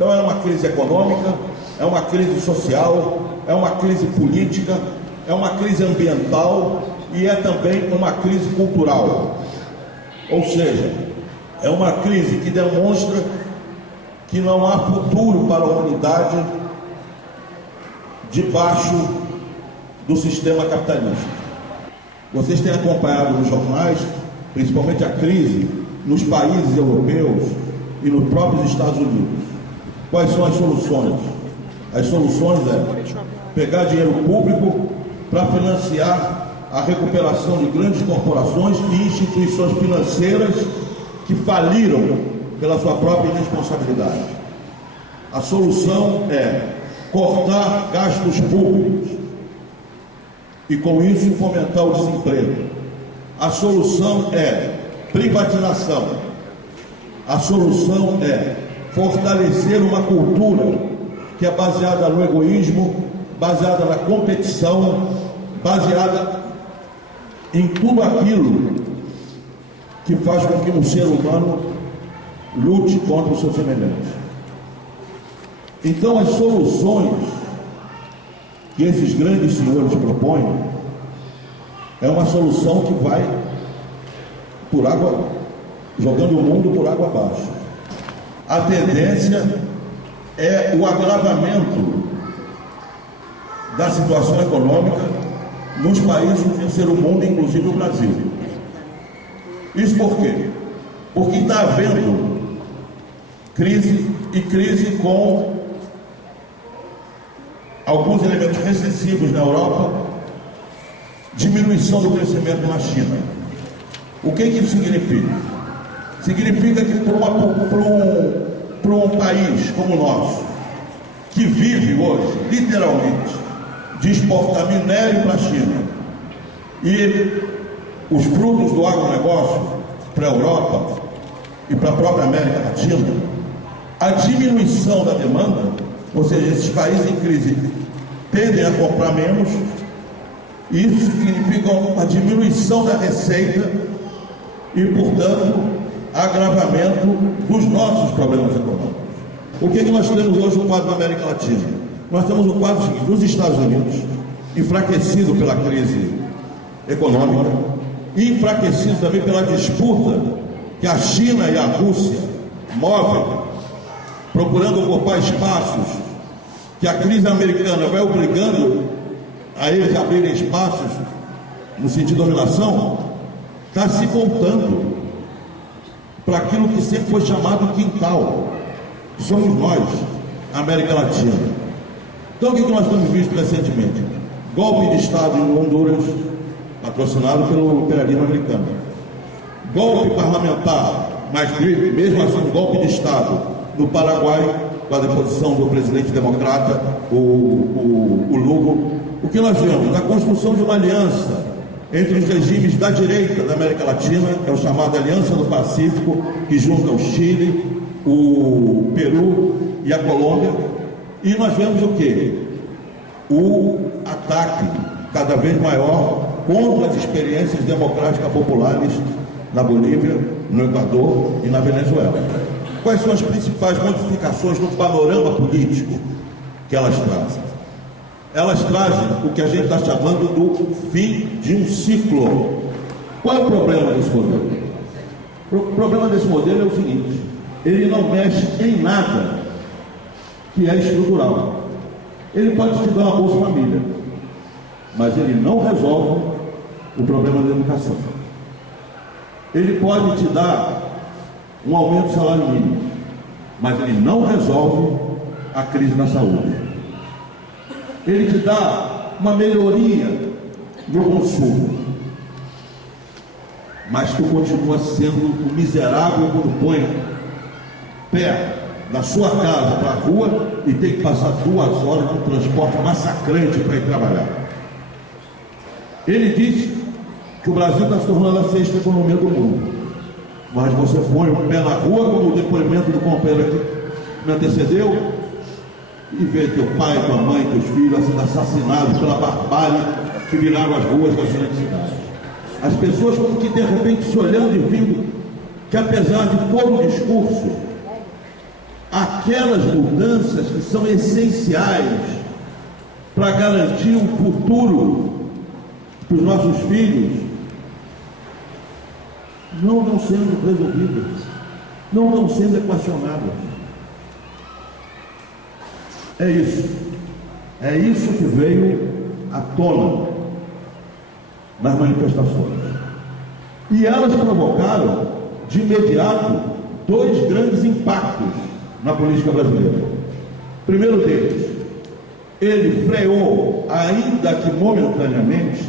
Então é uma crise econômica, é uma crise social, é uma crise política, é uma crise ambiental e é também uma crise cultural. Ou seja, é uma crise que demonstra que não há futuro para a humanidade debaixo do sistema capitalista. Vocês têm acompanhado nos jornais, principalmente a crise nos países europeus e nos próprios Estados Unidos. Quais são as soluções? As soluções é pegar dinheiro público para financiar a recuperação de grandes corporações e instituições financeiras que faliram pela sua própria irresponsabilidade. A solução é cortar gastos públicos e com isso fomentar o desemprego. A solução é privatização. A solução é fortalecer uma cultura que é baseada no egoísmo, baseada na competição, baseada em tudo aquilo que faz com que um ser humano lute contra o seu semelhante. Então as soluções que esses grandes senhores propõem é uma solução que vai por água, jogando o mundo por água abaixo. A tendência é o agravamento da situação econômica nos países do terceiro mundo, inclusive o Brasil. Isso por quê? Porque está havendo crise com alguns elementos recessivos na Europa, diminuição do crescimento na China. O que isso significa? Significa que para um país como o nosso, que vive hoje, literalmente, de exportar minério para a China e os frutos do agronegócio para a Europa e para a própria América Latina, a diminuição da demanda, ou seja, esses países em crise tendem a comprar menos, e isso significa uma diminuição da receita e, portanto, agravamento dos nossos problemas econômicos. O que nós temos hoje no quadro da América Latina? Nós temos o quadro seguinte: nos Estados Unidos, enfraquecido pela crise econômica, e enfraquecido também pela disputa que a China e a Rússia movem, procurando ocupar espaços que a crise americana vai obrigando a eles a abrirem espaços no sentido de dominação, está se voltando para aquilo que sempre foi chamado quintal, que somos nós, a América Latina. Então o que nós temos visto recentemente? Golpe de Estado em Honduras, patrocinado pelo imperialismo americano. Golpe parlamentar, mas mesmo assim golpe de Estado no Paraguai, com a deposição do presidente democrata, o Lugo. O que nós vemos? A construção de uma aliança entre os regimes da direita da América Latina, que é o chamado Aliança do Pacífico, que junta o Chile, o Peru e a Colômbia. E nós vemos o quê? O ataque cada vez maior contra as experiências democráticas populares na Bolívia, no Equador e na Venezuela. Quais são as principais modificações no panorama político que elas trazem? Elas trazem o que a gente está chamando do fim de um ciclo. Qual é o problema desse modelo? O problema desse modelo é o seguinte: ele não mexe em nada que é estrutural. Ele pode te dar uma Bolsa Família, mas ele não resolve o problema da educação. Ele pode te dar um aumento do salário mínimo, mas ele não resolve a crise na saúde. Ele te dá uma melhoria no consumo, mas tu continua sendo um miserável quando põe pé da sua casa para a rua e tem que passar 2 horas de transporte massacrante para ir trabalhar. Ele diz que o Brasil está se tornando a 6ª economia do mundo, mas você põe o pé na rua, como o depoimento do companheiro que me antecedeu, e vê teu pai, tua mãe, teus filhos sendo assassinados pela barbárie que viraram as ruas das grandes cidades. As pessoas como que de repente se olhando e vindo que apesar de todo o discurso aquelas mudanças que são essenciais para garantir um futuro para os nossos filhos, não estão sendo resolvidas, não estão sendo equacionadas. É isso que veio à tona nas manifestações. E elas provocaram, de imediato, dois grandes impactos na política brasileira. O primeiro deles, ele freou, ainda que momentaneamente,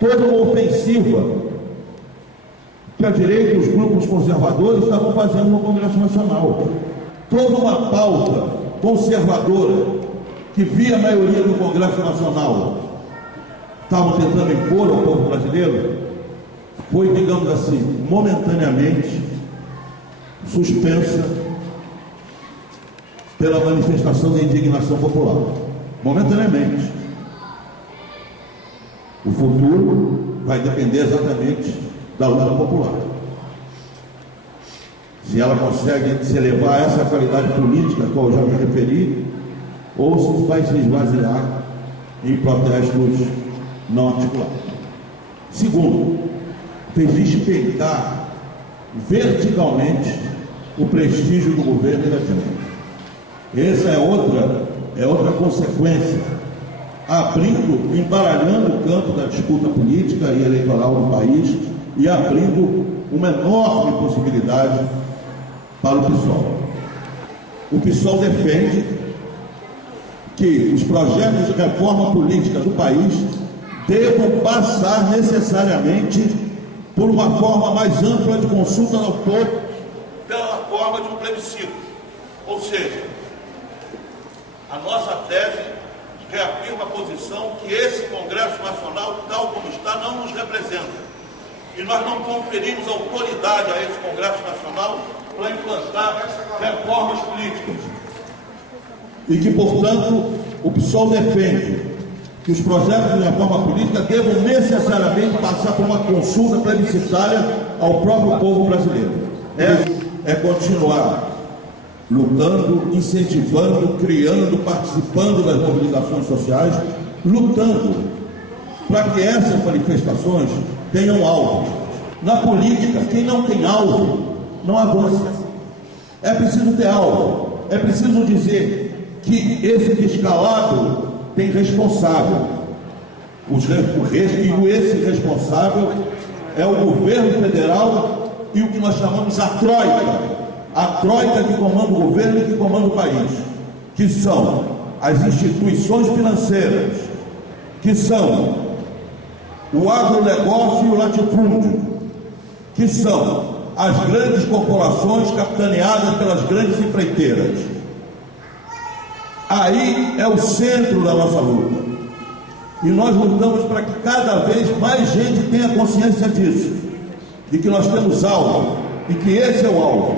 toda uma ofensiva que a direita e os grupos conservadores estavam fazendo no Congresso Nacional. Toda uma pauta conservadora que via a maioria do Congresso Nacional estavam tentando impor ao povo brasileiro, foi, digamos assim, momentaneamente suspensa pela manifestação de indignação popular. Momentaneamente. O futuro vai depender exatamente da luta popular. Se ela consegue se elevar a essa qualidade política a qual eu já me referi, ou se vai se esvaziar em protestos não articulados. Segundo, fez despencar verticalmente o prestígio do governo e da direita. Essa é outra consequência, abrindo, embaralhando o campo da disputa política e eleitoral no país e abrindo uma enorme possibilidade para o PSOL. O PSOL defende que os projetos de reforma política do país devam passar necessariamente por uma forma mais ampla de consulta ao povo, pela forma de um plebiscito. Ou seja, a nossa tese reafirma a posição que esse Congresso Nacional, tal como está, não nos representa. E nós não conferimos autoridade a esse Congresso Nacional para implantar reformas políticas. E que, portanto, o PSOL defende que os projetos de reforma política devam necessariamente passar por uma consulta plebiscitária ao próprio povo brasileiro. É continuar lutando, incentivando, criando, participando das mobilizações sociais, lutando para que essas manifestações tenham alvo. Na política, quem não tem alvo, não avança. É preciso ter alvo. É preciso dizer que esse descalabro tem responsável. Esse responsável é o governo federal e o que nós chamamos a troika que comanda o governo e que comanda o país, que são as instituições financeiras, que são o agronegócio e o latifúndio, que são as grandes corporações capitaneadas pelas grandes empreiteiras. Aí é o centro da nossa luta. E nós lutamos para que cada vez mais gente tenha consciência disso, de que nós temos alvo, e que esse é o alvo,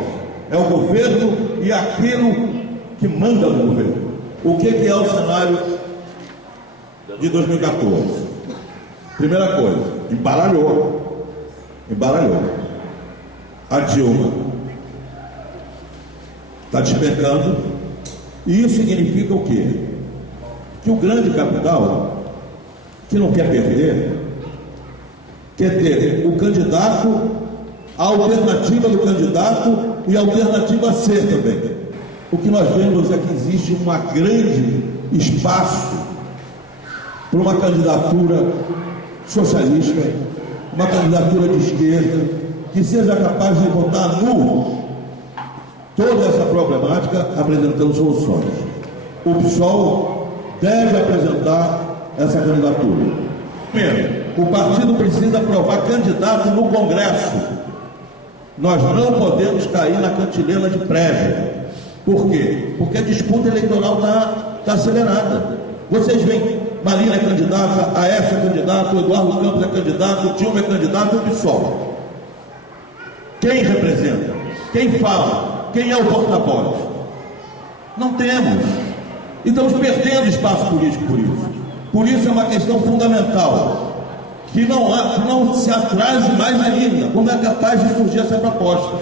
é o governo e aquilo que manda no governo. O que é o cenário de 2014? Primeira coisa, embaralhou. A Dilma está despencando, e isso significa o quê? Que o grande capital, que não quer perder, quer ter o candidato, a alternativa do candidato e a alternativa C também. O que nós vemos é que existe um grande espaço para uma candidatura socialista, uma candidatura de esquerda, que seja capaz de botar nu toda essa problemática apresentando soluções. O PSOL deve apresentar essa candidatura. Primeiro, o partido precisa aprovar candidato no Congresso. Nós não podemos cair na cantilena de prévia. Por quê? Porque a disputa eleitoral está acelerada. Vocês veem, Marina é candidata, Aécio é candidato, Eduardo Campos é candidato, Dilma é candidato e o PSOL. Quem representa? Quem fala? Quem é o porta-voz? Não temos. E estamos perdendo espaço político por isso. Por isso é uma questão fundamental. Que não se atrase mais ainda, como é capaz de surgir essa proposta.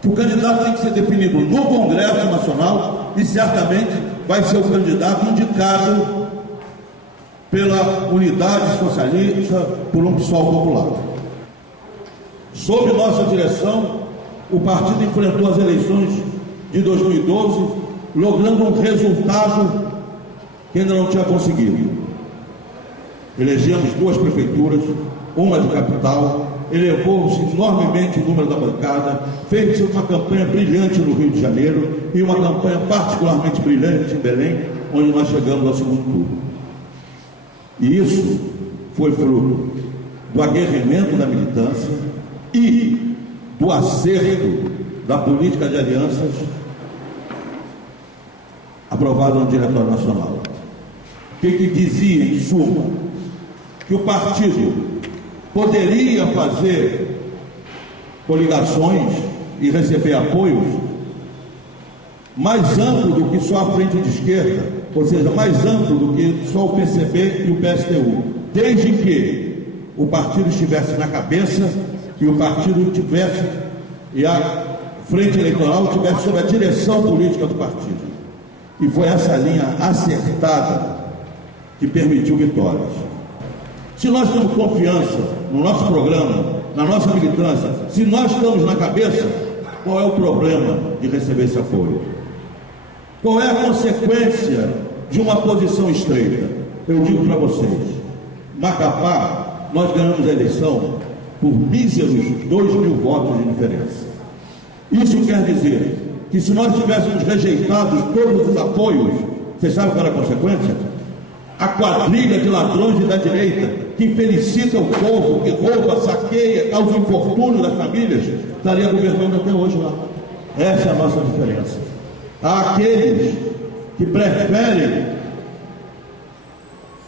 que o candidato tem que ser definido no Congresso Nacional e certamente vai ser o candidato indicado pela Unidade Socialista por um PSOL popular. Sob nossa direção, o partido enfrentou as eleições de 2012, logrando um resultado que ainda não tinha conseguido. Elegemos 2 prefeituras, uma de capital, elevou-se enormemente o número da bancada, fez uma campanha brilhante no Rio de Janeiro e uma campanha particularmente brilhante em Belém, onde nós chegamos ao segundo turno. E isso foi fruto do aguerrimento da militância e do acerto da política de alianças aprovada no Diretório Nacional. O que dizia, em suma, que o partido poderia fazer coligações e receber apoios mais amplo do que só a frente de esquerda, ou seja, mais amplo do que só o PCB e o PSTU, desde que o partido estivesse na cabeça e o partido tivesse, e a frente eleitoral tivesse sob a direção política do partido. E foi essa linha acertada que permitiu vitórias. Se nós temos confiança no nosso programa, na nossa militância, se nós estamos na cabeça, qual é o problema de receber esse apoio? Qual é a consequência de uma posição estreita? Eu digo para vocês, Macapá, nós ganhamos a eleição por míseros 2.000 votos de diferença. Isso quer dizer que se nós tivéssemos rejeitado todos os apoios, vocês sabem qual era a consequência? A quadrilha de ladrões da direita, que felicita o povo, que rouba, saqueia, causa infortúnio das famílias, estaria governando até hoje lá. Essa é a nossa diferença. Há aqueles que preferem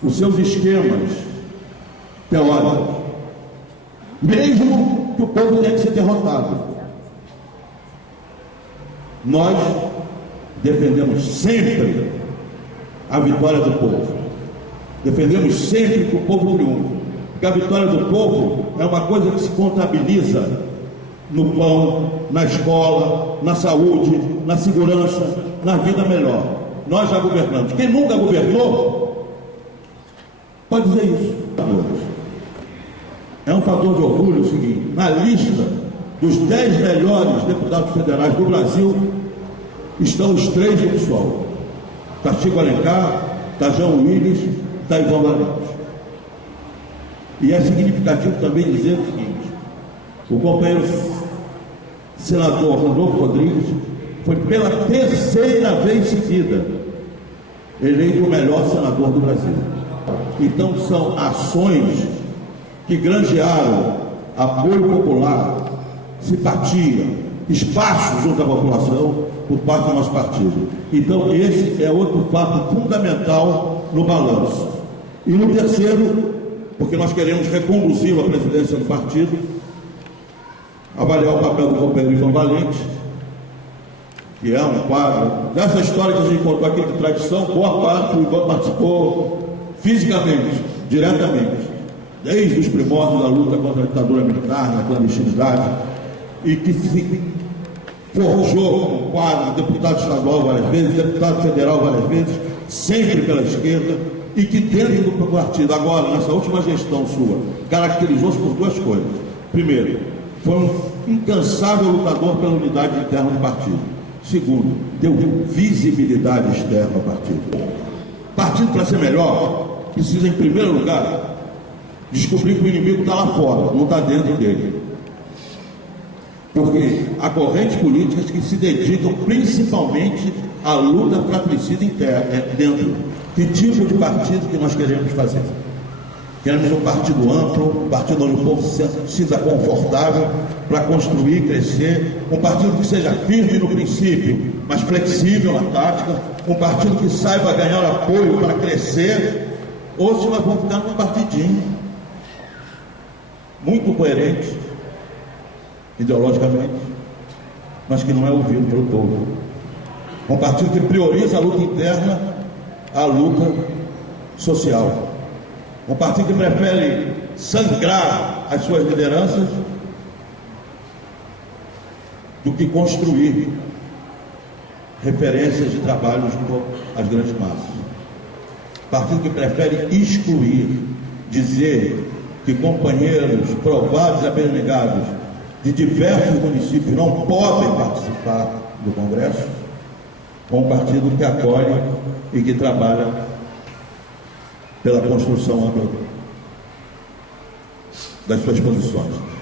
os seus esquemas teóricos, mesmo que o povo tenha que ser derrotado. Nós defendemos sempre a vitória do povo. Defendemos sempre que o povo triunfe. Porque a vitória do povo é uma coisa que se contabiliza no pão, na escola, na saúde, na segurança, na vida melhor. Nós já governamos. Quem nunca governou, pode dizer isso. É um fator de orgulho o seguinte: na lista dos 10 melhores deputados federais do Brasil estão os 3 do PSOL. Está Chico Alencar, está João Willis, está Ivan Valente. E é significativo também dizer o seguinte: o companheiro senador Rodolfo Rodrigues foi pela 3ª vez seguida eleito o melhor senador do Brasil. Então são ações que granjearam apoio popular, simpatia, espaço junto à população por parte do nosso partido. Então esse é outro fato fundamental no balanço. E no terceiro, porque nós queremos reconduzir a presidência do partido, avaliar o papel do companheiro Ivan Valente, que é um quadro dessa história que a gente contou aqui de tradição. Boa parte o Ivan participou fisicamente, diretamente, desde os primórdios da luta contra a ditadura militar, na clandestinidade, e que se forjou como quadro, deputado estadual várias vezes, deputado federal várias vezes, sempre pela esquerda, e que dentro do partido, agora, nessa última gestão sua, caracterizou-se por 2 coisas. Primeiro, foi um incansável lutador pela unidade interna do partido. Segundo, deu visibilidade externa ao partido. O partido, para ser melhor, precisa, em primeiro lugar, descobrir que o inimigo está lá fora, não está dentro dele. Porque há correntes políticas que se dedicam principalmente à luta fratricida dentro. Que tipo de partido que nós queremos fazer? Queremos um partido amplo, um partido onde o povo se sinta confortável para construir, crescer, um partido que seja firme no princípio, mas flexível na tática, um partido que saiba ganhar apoio para crescer, ou se nós vamos ficar num partidinho muito coerente ideologicamente, mas que não é ouvido pelo povo. Um partido que prioriza a luta interna à luta social. Um partido que prefere sangrar as suas lideranças do que construir referências de trabalho junto às grandes massas. Partido que prefere excluir, dizer que companheiros provados e abnegados de diversos municípios não podem participar do Congresso, com um partido que acolhe e que trabalha pela construção ampla das suas posições.